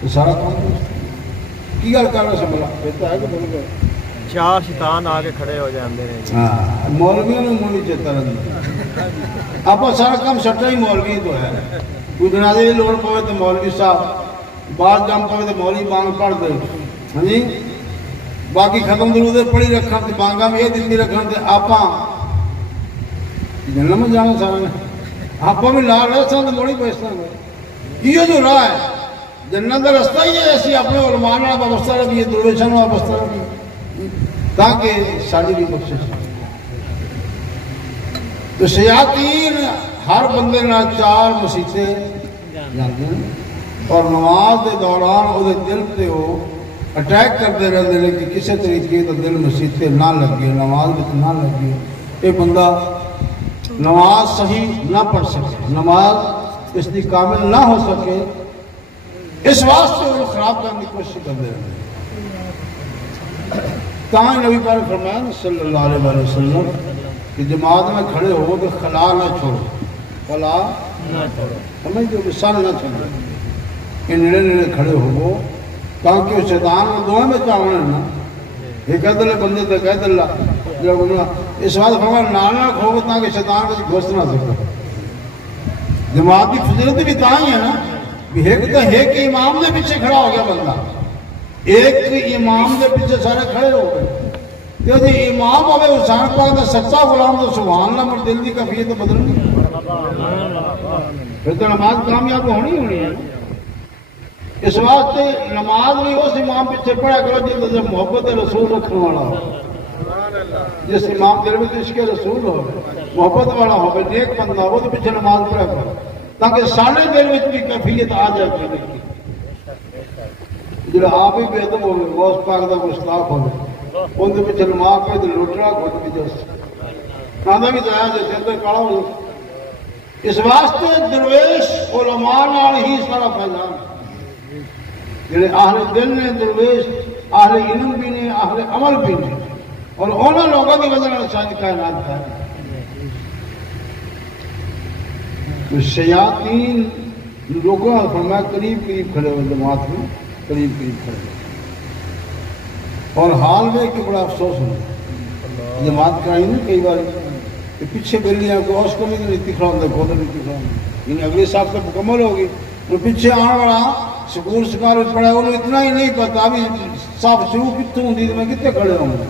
تو سارا کام درست کی گل کرنا سمجھا کہتا ہے کہ بولے چار شیطان آ کے کھڑے ہو جاندے نے۔ ہاں مولویوں نے مونی چیتا رہتا آپ سارا کام سٹا ہی مولوی تو ہے، کوئی جنازے کی لوڑ پوے تو مولوی صاحب، بعد جام پوے تو مولوی بانگ پڑھ دے، ہاں جی باقی ختم درودے پڑھی رکھا تو بانگا میں یہ دل رکھا تو آپ جنم میں جانا سارا نے آپ بھی لا رہے سن تو موڑی پیستا ہے، یہ جو راہ ہے جنت کا رستہ ہی ہے، ایسی اپنے علماء والا وابستہ رکھیے، درویشوں والا وابستہ رکھیے تاکہ ساری بھی بخشش ہو۔ تو شیاطین ہر بندے نہ چار مسیطے جاتے ہیں اور نماز کے دوران وہ دل پہ وہ اٹیک کرتے رہتے ہیں کہ کسی طریقے تو دل مسیطے نہ لگے، نماز میں نہ لگے، یہ بندہ نماز صحیح نہ پڑھ سکے، نماز اس کی کامل نہ ہو سکے، اس واسطے وہ خراب کرنے کی کوشش کرتے رہتے ہیں۔ تاں نبی پاک فرمایا صلی اللہ علیہ وسلم کہ جماعت میں کھڑے ہو تو خلا نہ چھوڑو، خلا نہ چھوڑو، سمجھ دو سن نہ چھوڑو، کہ نیڑے نیڑے کھڑے ہو تاکہ وہ شیطان کو دعا میں چاہنے نا ایک ادھر بندے تو کہہ دلہ جب اس وقت فرمایا نانا کھو تاکہ شیطان کو گھوست نہ سکے۔ جماعت کی فضیلت بھی تاں ہی ہے نا کہ ایک امام دے پیچھے کھڑا ہو گیا بندہ، ایک امام دے پیچھے سارے کھڑے ہو گئے تو جی امام ہوئے حسین پاک دا سچا غلام تو سبحان اللہ مر دل دی کیفیت بدلنی، پھر تو نماز کامیاب ہونی ہے۔ اس واسطے نماز بھی اس امام پیچھے پڑھا کرو جس محبت رسول رکھنے والا ہو، جس امام دل میں عشق رسول ہو، محبت والا ہو، نیک بندہ وہ تو پیچھے نماز پڑھا کرو تاکہ سارے دل میں بھی کیفیت آ جائے گی۔ جب آپ ہی بے ادب ہوئے غوث پاک دا گستاخ ہوئے ان کے پیچھے نماز پڑھے تو لوٹڑا کھوٹ بھی جس آدھا بھی دایا جیسے اندر کڑا ہو جائے۔ اس واسطے درویش علماء نال ہی سارا فیضان جڑے اہل دل نے درویش اہل علم بھی نے اہل عمل بھی نے اور انہوں لوگوں کی وجہ سے شاید کائنات ہے۔ تو شیاطین لوگوں نے فرمایا قریب قریب کھڑے ہوئے جماعت میں قریب قریب کھڑے ہوئے اور حال میں کہ بڑا افسوس ہوا جماعت کرائی نا کئی بار کہ پیچھے گلیاں کو اس کو نہیں کھڑا ہوتا خود نہیں کھڑا ہوتا، یعنی اگلے صاحب سے مکمل ہوگی تو پیچھے آنے والا سکول سکار پڑھا انہوں اتنا ہی نہیں پتا بھی صاحب شروع کتوں ہوتی تو میں کتنے کھڑے ہوں گے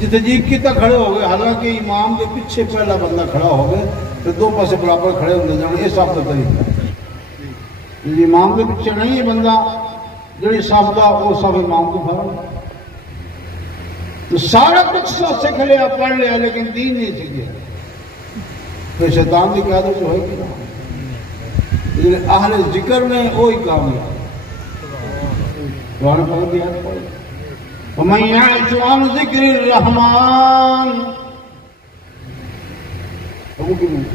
جتنے جی کتنے کھڑے ہو گئے، حالانکہ امام کے پیچھے پہلا بندہ کھڑا ہو گئے تو دو پاسے برابر کھڑے ہوتے جانے، یہ صاحب کا طریقہ ہے۔ امام کے پیچھے نہیں ہے بندہ جڑی صاحب دا وہ سب امام کو فرق تو سارا کچھ سے کھڑے پڑھ لیا لیکن دین نہیں سیکھے تو شیطان کی قیادت جو ہے کہ اہل ذکر نے وہی کام لیا قرآن پاک کی آیت پڑھی وَمَن يَعْشُ عَنْ ذِكْرِ الرَّحْمَنِ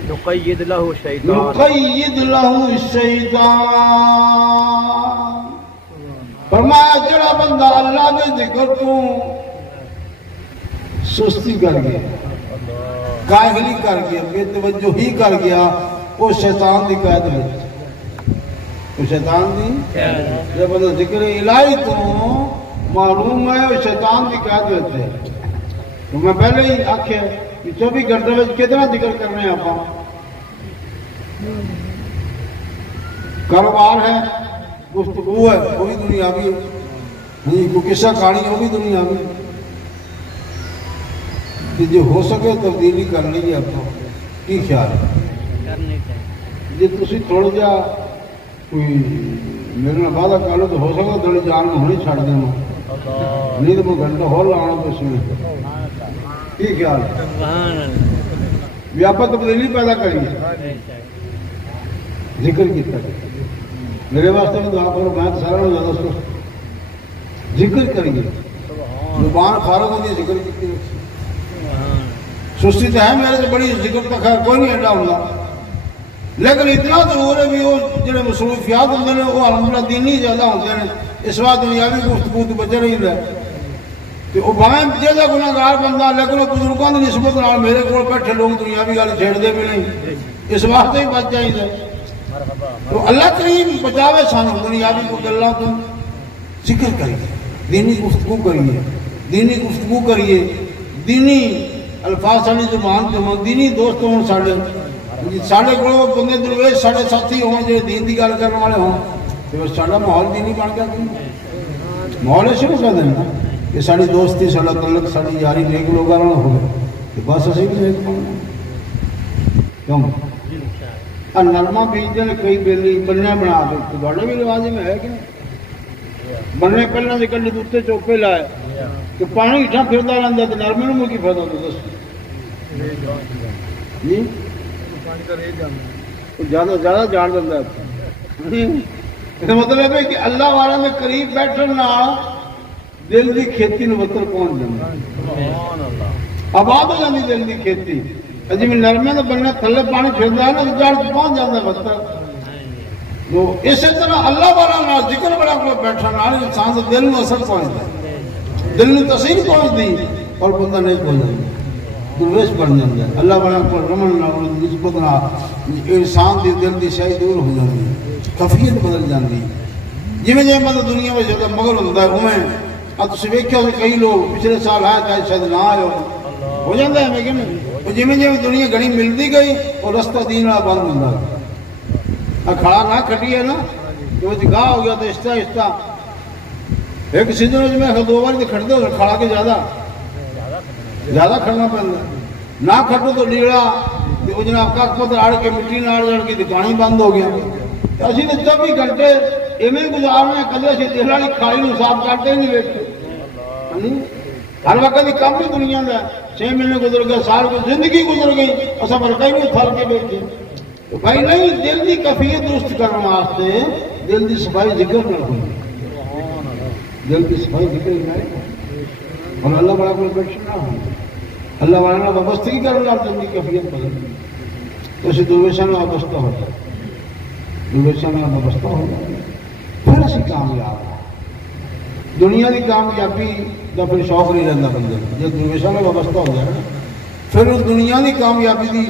نقید لہو شیطان نقید لہو الشیطان فرمایا جڑا بندہ اللہ کے ذکر تو سستی کر گیا، کاہلی کر گیا، بے توجہی کر گیا، وہ شیطان دی قید میں، وہ شیطان دی جب بندہ ذکر الہی تو معلوم ہے وہ شیطان دی قید ہوتے ہیں۔ تو میں پہلے ہی آکھیا کہ 24 گھنٹے میں کتنا ذکر کرنے ہیں آپ کاروبار ہے، گفتگو ہے وہ بھی دنیا بھی ہے، کوئی قصہ کہانی وہ بھی دنیا بھی ہے، جو ہو سکے تبدیلی کر لیجیے آپ کو کی خیال ہے جی تسی تھوڑا جا کوئی میرے نال وعدہ کر لو تو ہو سکتا تھوڑی جان میں ہونی چھڑ دینا، نہیں تو کوئی گھنٹہ ہو لانا تو اس میں کی خیال ہے؟ ویاپت تبدیلی پیدا کریے، ذکر کیتا میرے واسطے بھی دعا کرو، میں سارا زیادہ سست ذکر کریے، زبان فارغ ہوتی ہے ذکر کی سستی تو ہے میرے سے بڑی، ذکر تو خیر کوئی نہیں ایڈا ہوگا، لیکن اتنا ضرور ہے بھی وہ جڑے مصروفیات ہوتے ہیں وہ الحمدللہ دینی زیادہ ہوتے ہیں، اس وقت دنیاوی گفتگو تو بچے نہیں رہے کہ وہ بھاویں جیسا گناہگار بندہ، لیکن وہ بزرگوں کی نسبت نال میرے کو بیٹھے لوگ دنیاوی گل چھیڑتے بھی نہیں، اس واسطے ہی بچ جائیں تو اللہ کریم بچاوے سانو دنیاوی کو گلاں تو ذکر کریے، دینی گفتگو کریے، دینی گفتگو کریے، دینی الفاظ ساری زبان سے ہوں، دینی دوست ہوں سارے کو بندے درویش سارے ساتھی ہوں جو دین کی گل کرنے والے ہوں تو سارا ماحول دینی بن گیا، ماحول شروع کر دینا کہ ساری دوستی سارا تعلق ساری یاری نیک لوگ ہو بس اسی بھی نیک بننا کیوں نرما بیجتے ہیں کئی بیلی بنیا بنا دے تو بڑے بھی رواج میں ہے کہ بننے پہلے سے کل دوتے چوکے لائے تو پانی ہٹا پھرتا رہتا تو نرمے میں کی فائدہ ہوتا جی زیادہ زیادہ جان دینا ہے، مطلب ہے کہ اللہ والوں میں قریب بیٹھنے دل کی کھیتی نوتر پہنچ جانا، آباد ہو جاتی دل کی کھیتی، جی میں نرمے تو بننے تھلے پانی پھرتا ہے نا جڑ پہنچ جاتا وطر، وہ اسی طرح اللہ والا ذکر بڑا کو بیٹھا انسان سے دل میں اثر پہنچتا ہے، دل میں تاثیر پہنچتی اور بندہ نہیں پہنچ درویش بن جاتا ہے، اللہ والا کو رمن نسبت انسان کی دل کی شاہی دور ہو جاتی ہے، کفیت بدل جاتی ہے، جی جی مطلب دنیا میں جب مغل ہوتا ہے اویں اب تھی ویکیا کئی لوگ پچھلے سال آئے چاہے شاید نہ آئے ہو جاتا ہے لیکن جی جی دنیا گھڑی ملتی گئی اور رستہ دین والا بند ہوتا ہے، کھڑا نہ کھٹی ہے نا جو گاہ ہو گیا تو اس طرح اس طرح ایک سیزن میں 2 بار تو کھڑتے ہو کھڑا کے زیادہ کھڑنا پڑتا نہ کھٹو تو لیڑا جناب کھ پتر اڑ کے مٹی نہ اڑ کے دکانی بند ہو گیا، اسی تو 24 گھنٹے ایویں گزارنے کدے اسی دل والی کھائی نو صاف کرتے ہی نہیں بیٹھے، ہر وقت ہی کم ہی دنیا کا 6 مہینے گزر گئے سال کو زندگی گزر گئی اصل ورکا ہی نہیں تھر کے بیٹھے، تو بھائی نہیں دل کی کیفیت درست کرنے واسطے دل کی صفائی ذکر نہ ہوئی، دل کی صفائی ذکر ہی اور اللہ والا کوئی بیٹھ نہ ہو، اللہ والا وابستگی کرنے والا دل کی کیفیت بدل تو اسی درویشاں میں وابستہ ہو جائے، درویشاں میں وابستہ ہو جائے پھر اسی کامیاب دنیا کی کامیابی کا پھر شوق نہیں رہتا بندے جب درویشاں میں وابستہ ہو جائے پھر اس دنیا کی کامیابی کی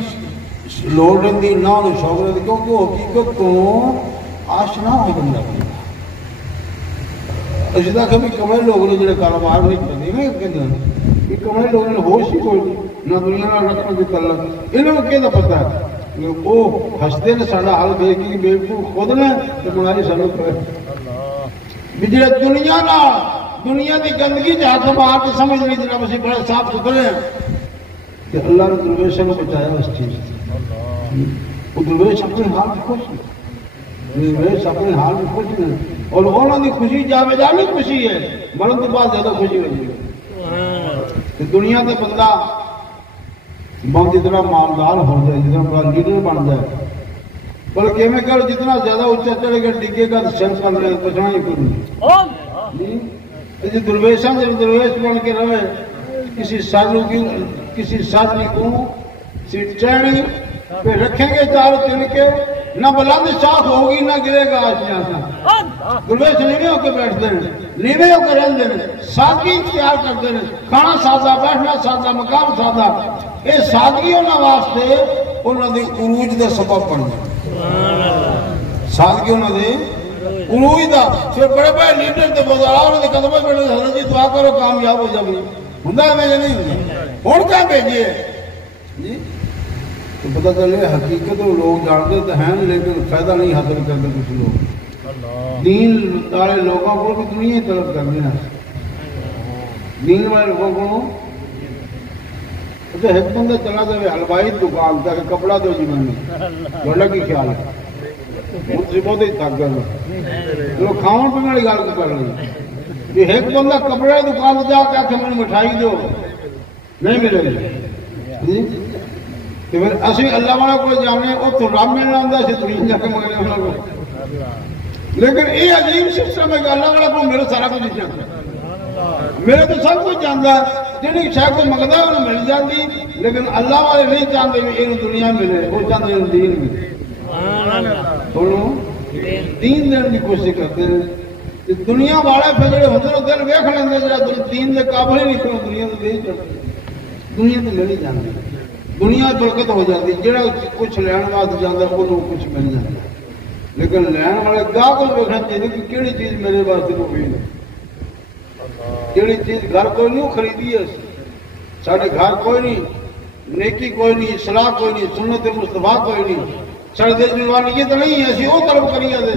لوڑ رہتی نہ انہیں شوق رہتی کیونکہ وہ حقیقت تو آشنا ہو بندہ اسی طرح کبھی کمرے لوگ نے جڑے کاروبار نہیں کرتے یہ کمرے لوگوں نے ہوش ہی کوئی نہ دنیا نہ رکھنے کی تعلق انہوں نے کیا پتا ہے وہ ہستے نے سارا حل دیکھ کے بےوقوف خود نے تو بنائی سانو بھی جڑے دنیا کی گندگی ہاتھ مار کے سمجھ نہیں جناب اسی بڑے صاف ستھرے ہیں کہ اللہ نے درویشوں کو بچایا اس چیز سے، وہ درویش اپنے حال میں خوش ہیں، درویش اپنے حال میں خوش ہیں اور انہوں کی خوشی جاویدانی خوشی ہے، مرن کے بعد زیادہ خوشی ہوئی ہے، دنیا کا بندہ بہت جتنا مالدار ہو جائے جتنا بڑا لیڈر بن جائے بلکہ میں کہوں جتنا زیادہ اونچا چڑھے گا ڈگے گا تو شرط کر رہے بچنا ہی کروں جی درویشاں جب درویش بن کے رہے کسی سادی کو کسی ٹریننگ پہ رکھیں گے چاروں تن کے نہ بلند شاخ ہوگی نہ گرے گا آشیاں سے، درویش نیوے ہو کے بیٹھتے ہیں نیوے ہو کے رہتے ہیں، سادگی اختیار کرتے ہیں، کھانا سادہ بیٹھنا سادہ مقام سادہ، یہ سادگی انہوں واسطے انہوں نے عروج کا سبب بن گیا، سادگی انہوں نے عروج کا پھر بڑے بڑے لیڈر کے بازار کے قدموں پہ حضرت جی دعا کرو کامیاب ہو جائے ہوں میں نہیں ہوں ہوں کیا بھیجیے جی تو پتہ چلے حقیقت لوگ جانتے تو ہیں لیکن فائدہ نہیں حاصل کرتے کچھ لوگ دین والے لوگوں کو بھی دنیا ہی طلب کرنے ہیں، دین والے لوگوں کو تو ایک بندہ چلا جائے حلوائی دکان تک کپڑا دو جی میں نے بڑا کی خیال ہے سے بہت ہی تھک گئے لوگ کھاؤ پینے والی گل کر لی کہ ایک بندہ کپڑے کی دکان جا کے آخر مجھے مٹھائی دو نہیں ملے گی تو پھر اسی اللہ والا کو جانے وہ تو رب ملنا آتا اسی دنیا جا کے منگنے والا کو لیکن یہ عجیب سسٹم ہے کہ اللہ والا کو میرے سارا کچھ نہیں جانتا میرے تو سب کچھ جانتا ہے جی شاید کوئی منگتا ہے انہیں مل جاتی لیکن اللہ والے نہیں چاہتے کہ یہ دنیا ملے وہ چاہتے ہیں دین ملے سنو دین دینے کی کوشش کرتے ہیں دنیا والے پھر جڑے ہوتے ہیں دل ویکھ لیندے جڑا دین دے قابل ہی نہیں کھڑو دنیا تو نہیں چڑھتے دنیا تو مل ہی جاتی دنیا برکت ہو جاتی جڑا کچھ لین واسطے جاتا ہے وہ کچھ مل جاتا ہے لیکن لین والے گاہ کو ویکھنا چاہیے کہ کہڑی چیز میرے واسطے ہوئی ہے کہڑی چیز گھر کوئی نہیں خریدی ہے سارے گھر کوئی نہیں نیکی کوئی نہیں اصلاح کوئی نہیں سنت مصطفیٰ کوئی نہیں سارے دل دیوانی یہ تو نہیں ہے اسی وہ طلب کریے دے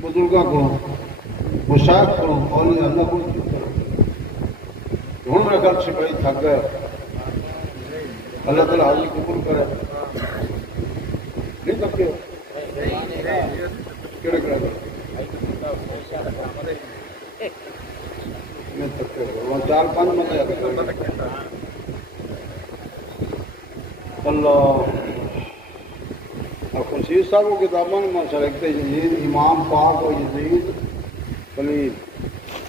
بزرگاں کو مشاہد کرو اولیاء اللہ کو ہوں میرا گھر سپاہی تھک گیا اللہ تعالیٰ حاضری قبول کرے نہیں تھکے ہو کہڑے کہڑے نہیں تھکے ہو وہاں 4-5 بندے اللہ اور خورشید صاحب کو کتابوں میں لکھتے یزید امام پاک و یزید خلیل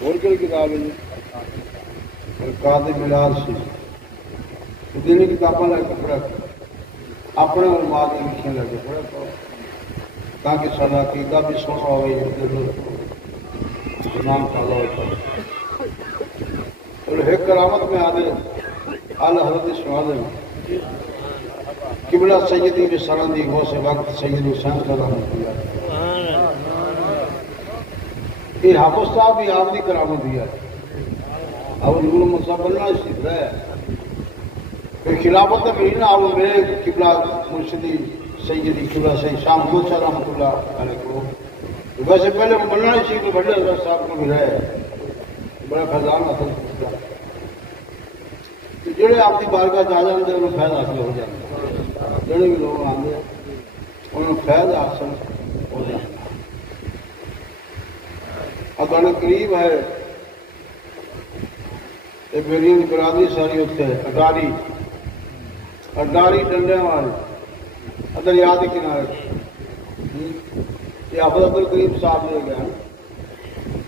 اور کئی کتاب ہے قاضی ملال سی دینی کتابیں لے کے پڑھا اپنے علماء کی لکھیں لے کے پڑھا تاکہ سارا عقیدہ بھی سونا ہوئے نام کالا ہوتا اور ایک کرامت میں آدھے اعلی حضرت سوال ہے قبلہ سیدی بسرندی غوث وقت سید حسین کا رحمت اللہ یہ حافظ صاحب بھی آپ کی کرامت دیا ہے اب نور مصعب بننا سیکھ رہا ہے پھر خلافت میری نا اب میرے قبلہ مرشدی سیدی قبلہ سید شاہ محمد شاہ رحمت اللہ علیہ کو ویسے پہلے بننا سیکھ تو بڑے حضرت صاحب کو بھی رہے بڑا فیضان حاصل کیا جڑے آپ کی بارگاہ جا جاتے انہوں فیض حاصل ہو جاتے جڑے بھی لوگ آتے انہوں فیض حاصل ہو جاتا اب بڑے قریب ہے یہ میری برادری ساری ہوتے ہے اڈاری ڈنڈے والے دریا کے کنارے یہ حافظ عبد الکریم صاحب لے گئے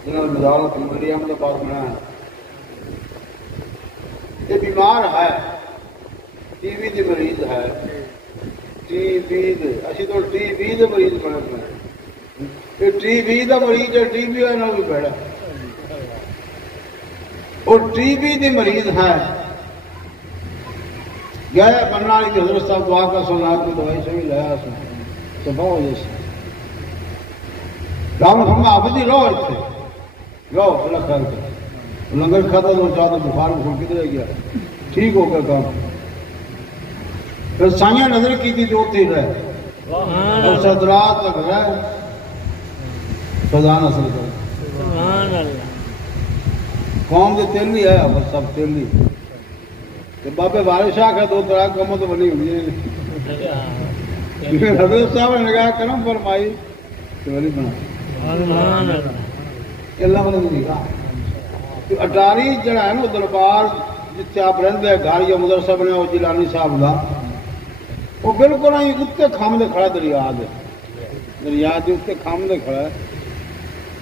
جنہوں نے مزارت ملی احمد آباد بنایا یہ بیمار ہے ٹی وی کی مریض ہے ٹی وی اسی تو ٹی وی کے مریض بنے پے یہ ٹی وی کا مریض ہے ٹی وی والے بھی بیٹھا اور ٹی وی کے مریض ہے گئے بننا والی حضرت صاحب دعا کا سنا کی دوائی سے بھی لایا صبح ہو جیسے رام ہم آپ جی رہو اتنے رہو اللہ خیر کر لنگر کھاتا تو چاہتا بخار بخار کدھر گیا ٹھیک ہو گیا کام پھر سائیاں نظر کی تھی تو اتنے رہے اور صدرات تک رہے فضان اصل کر قوم کے تیلی ہے بس سب تیلی بابے بارش آ کے 2 طرح کموں تو بنی ہوئی حضرت صاحب نے نگاہ کرم فرمائی کہ ولی بنا اللہ نہیں اٹاری جڑا ہے نا دربار جتنے آپ رہتے ہیں گھر یا مدرسہ بنیا وہ جیلانی صاحب کا وہ بالکل اتنے کھامدے کھڑا دریا کے اتنے کھامدے کھڑا ہے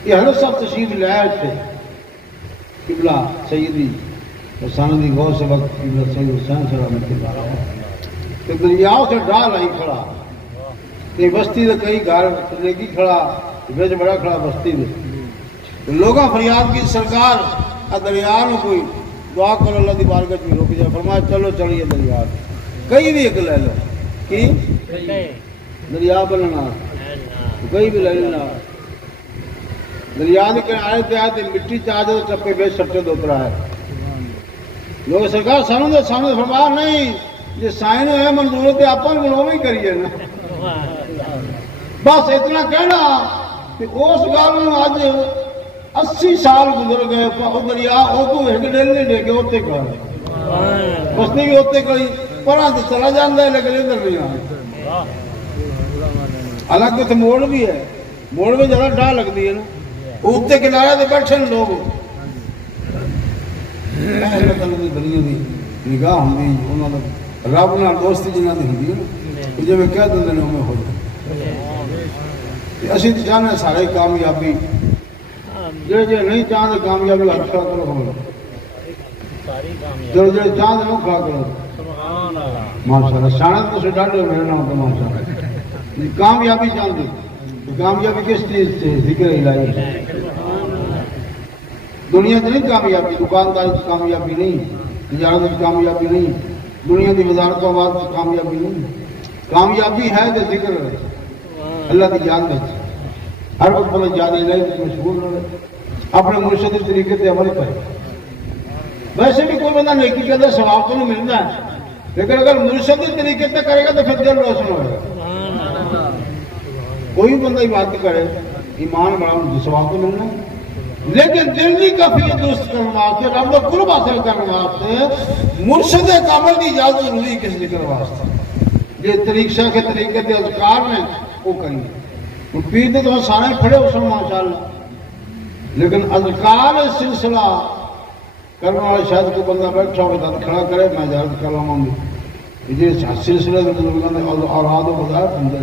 یہ حضرت صاحب تشریف لائے تھے قبلہ سیدی حسین دی غوث سے وقت قبلہ سید حسین سے رحمت اللہ کہ دریا سے ڈال آئی کھڑا کہ بستی سے کئی گھر لگی کھڑا بچ بڑا کھڑا بستی میں لوگاں فریاد کی سرکار دریا میں کوئی دعا کرو اللہ دی بارگاہ میں رک جائے فرمایا چلو چلیے دریا کئی بھی ایک لے لو کی دریا بننا کئی بھی لے لینا دریا کے کنارے پہ آئے مٹی چاہ دے چپے بے سٹے دوترا ہے لوگ سرکار سامنے فرمایا نہیں یہ سائن ہے منظور ہے آپ کو ہی کریے نا بس اتنا کہنا کہ اس گل میں اج 80 سال گزر گئے دریا وہ تو ایک ڈیل نہیں ڈے کے اتنے کر بستی بھی اتنے کری پر چلا جاتا ہے لیکن ادھر نہیں حالانکہ اتنے موڑ بھی ہے، موڑ میں زیادہ ڈاہ لگتی ہے نا، اتنے کنارے تے بیٹھے لوگ اللہ تعالیٰ دی بنی دی نگاہ ہوندی انہاں دا رب نال دوستی جنہاں دی ہوندی ہے نا، جے میں کہہ دندے نے اوویں ہو جائے۔ اسی تے چاہنے سارے کامیابی، جے نہیں چاہتے کامیابی ہر شاہ کرو ہو جو چاہتے نہ کھا کرو ماشاء اللہ سانت تو ڈاڈے میرے نام تو ماشاء اللہ کامیابی چاہتے، کامیابی کس چیز سے؟ ذکر الہی۔ دنیا سے نہیں کامیابی، دکانداری کی کامیابی نہیں، تجارت کی کامیابی نہیں، دنیا کی وزارت آباد کی کامیابی نہیں، کامیابی ہے کہ ذکر اللہ کی یاد میں ہر وقت بولے یاد الہی مشغول رہے، اپنے مرشد طریقے سے عمل کرے۔ ویسے بھی کوئی بندہ نیکی کے اندر ثواب تو نہیں ملتا ہے، لیکن اگر مرشد طریقے سے کرے گا تو پھر دل روشن ہوئے گا۔ کوئی بندہ عبادت کرے ایمان بڑا ثواب تو ملنا ہے، لیکن دل کی کیفیت درست کرنے واسطے، رب کا قرب حاصل کرنے واسطے مرشد کامل کی اجازت ضروری کس ذکر واسطے۔ یہ طریقہ کے طریقے کے اذکار میں وہ کریں پیر تو سارے کھڑے ہو سن ماشاء اللہ، لیکن اذکار سلسلہ کرنے والے شاید کوئی بندہ بیٹھا ہو کھڑا کرے میں اجازت کر لوں گی یہ سلسلے میں بزرگوں نے اولاد و بظاہر ہندے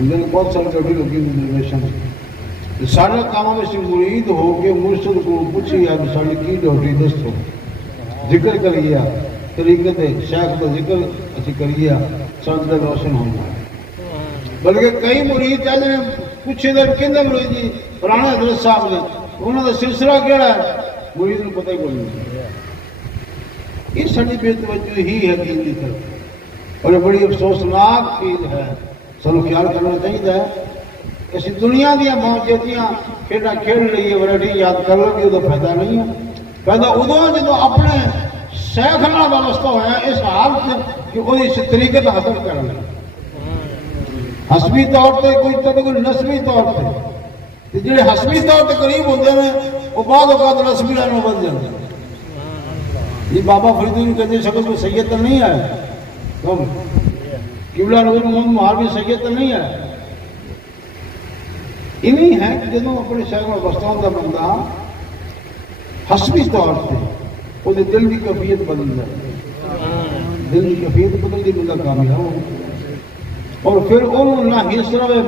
نے بہت سارے کبھی لوگی درمیشن سارے کاموں میں سے مرید ہو کے مرشد کو پوچھی یا ساری کی ڈیوٹی دست ہو ذکر کریے طریقے سے شیخ کا ذکر اچھی کریے سب دل روشن ہو جائے۔ بلکہ کئی مرید چاہتے ہیں پوچھے دے کہندے مرید جی پرانے حضرت صاحب نے انہوں کا سلسلہ کیڑا ہے مرید کو پتہ ہی کوئی نہیں۔ یہ ساری بے توجہ ہی ہے دین کی طرف اور یہ بڑی افسوسناک چیز ہے، سانو خیال کرنا چاہیے۔ اسی دنیا دیا موجودیاں کھیڈا کھیل رہی ہے ورائٹی یاد کر لو گی وہ فائدہ نہیں ہے، فائدہ ادو ہے جب اپنے شیخ نال وابستہ ہوا اس حال سے کہ وہ اس طریقے سے حاصل کر لیں حسبی طور پہ کوئی نسبی طور پہ جڑے حسبی طور پہ قریب ہوتے ہیں وہ بعض اوقات نسبی رہنے بن جاتے ہیں۔ یہ بابا فرید الدین کہتے شکل میں سید تو نہیں آئے، قبلہ نور محمد مہاروی سید تو نہیں آئے، یہ نہیں ہے کہ جب اپنے شہر میں وابستہ ہوتا بندہ حسبی طور پہ وہ دل کی کیفیت بدل جائے، دل کی کیفیت بدل کے بندہ کامیاب ہو، اور پھر انہوں نہ حص رہے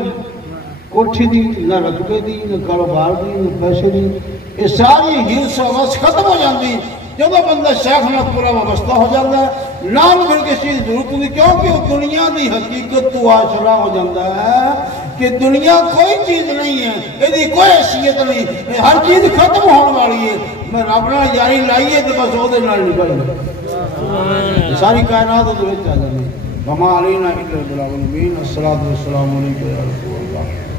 کوٹھی دی نہ رقبے دی نہ کاروبار دی نہ پیسے دی، یہ ساری حص وس ختم ہو جاتی جب بندہ شیخ نہ پورا وابستہ ہو جاتا ہے، نام پھر کسی چیز ضرورت نہیں، کیونکہ دنیا کی حقیقت تو آشرا ہو جاتا ہے کہ دنیا کوئی چیز نہیں ہے، یہ کوئی حیثیت نہیں، ہر چیز ختم ہونے والی ہے، میں رب نال یاری لائیے تو بس وہ نبھائی ساری کائنات آ جاتی۔ وما علینا الا البلاغ المبین۔ الصلاۃ والسلام علیکم یا رسول اللہ۔